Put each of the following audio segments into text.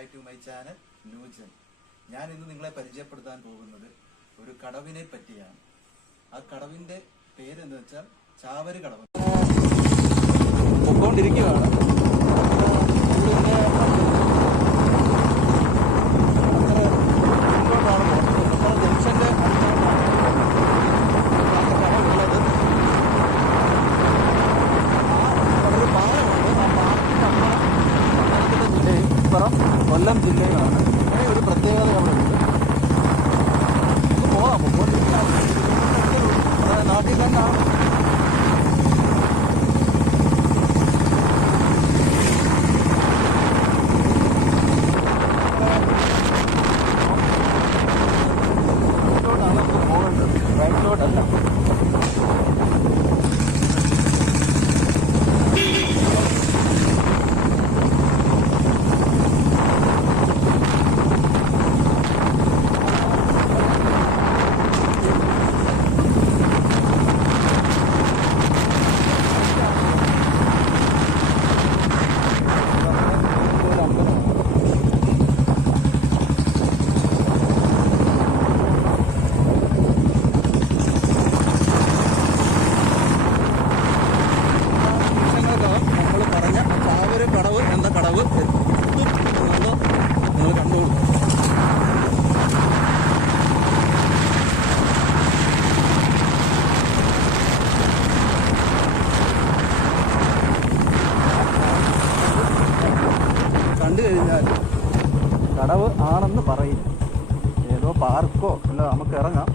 Back to my channel new gen ഞാൻ ഇന്ന് നിങ്ങളെ പരിചയപ്പെടുത്താൻ പോകുന്നത് ഒരു കടവിനെ പറ്റിയാണ് ആ കടവിന്റെ പേരെന്ന് വെച്ചാൽ ചാവര് കടവ് പൊക്കോണ്ടിരിക്കുകയാണ് следует... കൊല്ലം ജില്ലയിലാണ്. ഒരു പ്രത്യേകത അവിടെ നമുക്ക് പോകാം മുമ്പോട്ടിരിക്കാം നമ്മുടെ നാട്ടിൽ തന്നെയാണ് റൈറ്റിലോട്ടാണ് നമുക്ക് പോകേണ്ടത് റൈറ്റിലോട്ടല്ല നിമിഷങ്ങൾക്കകം നമ്മൾ പറഞ്ഞ ചാവര് കടവ് എന്ന കടവ് എത്തും എന്നുള്ളത് നിങ്ങൾ കണ്ടോളൂ കണ്ടു കഴിഞ്ഞാൽ കടവ് ആണെന്ന് പറയും ഏതോ പാർക്കോ അല്ല നമുക്ക് ഇറങ്ങാം.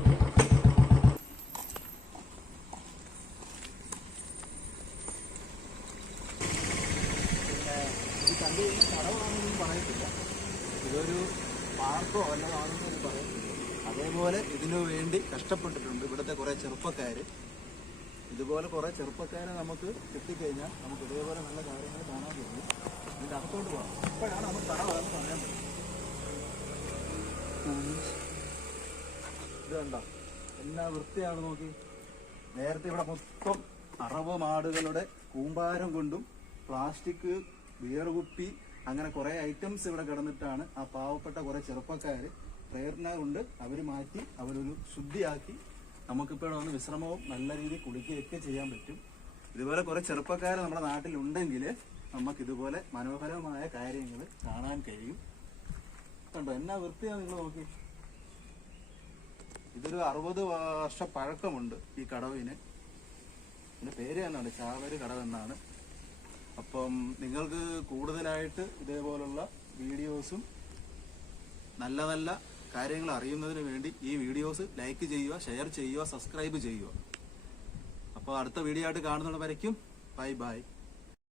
ഇതൊരു പാർക്കോ അതേപോലെ ഇതിനു വേണ്ടി കഷ്ടപ്പെട്ടിട്ടുണ്ട് ഇവിടുത്തെ കുറേ ചെറുപ്പക്കാർ ഇതുപോലെ കുറേ ചെറുപ്പക്കാരെ നമുക്ക് കിട്ടിക്കഴിഞ്ഞാൽ നമുക്ക് ഇതേപോലെ നല്ല കാര്യങ്ങൾ കാണാൻ കഴിയും ഇതിന്റെ അകത്തോട്ട് പോകാം. ഇപ്പോഴാണ് നമുക്ക് കടവാണെന്ന് പറയാൻ പറ്റും ഇത് കണ്ടോ? എല്ലാ വൃത്തിയാണ് നോക്കി. നേരത്തെ ഇവിടെ മൊത്തം അറവ് മാടുകളുടെ കൂമ്പാരം കൊണ്ടും പ്ലാസ്റ്റിക് ബിയർ കുപ്പി അങ്ങനെ കുറെ ഐറ്റംസ് ഇവിടെ കിടന്നിട്ടാണ് ആ പാവപ്പെട്ട കുറെ ചെറുപ്പക്കാര് പ്രേരണ കൊണ്ട് അവർ മാറ്റി അവരൊരു ശുദ്ധിയാക്കി നമുക്കിപ്പോൾ ഇവിടെ വന്ന് വിശ്രമവും നല്ല രീതിയിൽ കുളിക്കുകയൊക്കെ ചെയ്യാൻ പറ്റും. ഇതുപോലെ കുറെ ചെറുപ്പക്കാർ നമ്മുടെ നാട്ടിലുണ്ടെങ്കിൽ നമുക്ക് ഇതുപോലെ മനോഹരമായ കാര്യങ്ങൾ കാണാൻ കഴിയും. കണ്ടോ എന്നാ വൃത്തിയാണ് നിങ്ങൾ നോക്കി. ഇതൊരു അറുപത് വർഷ പഴക്കമുണ്ട് ഈ കടവിന്. ഇതിന്റെ പേര് തന്നെയാണ് ചാവര് കടവ് എന്നാണ്. അപ്പം നിങ്ങൾക്ക് കൂടുതലായിട്ട് ഇതേപോലുള്ള വീഡിയോസും നല്ല നല്ല കാര്യങ്ങൾ അറിയുന്നതിന് വേണ്ടി ഈ വീഡിയോസ് ലൈക്ക് ചെയ്യുക ഷെയർ ചെയ്യുക സബ്സ്ക്രൈബ് ചെയ്യുക. അപ്പോൾ അടുത്ത വീഡിയോ ആയിട്ട് കാണുന്നവരയ്ക്കും ബൈ ബൈ.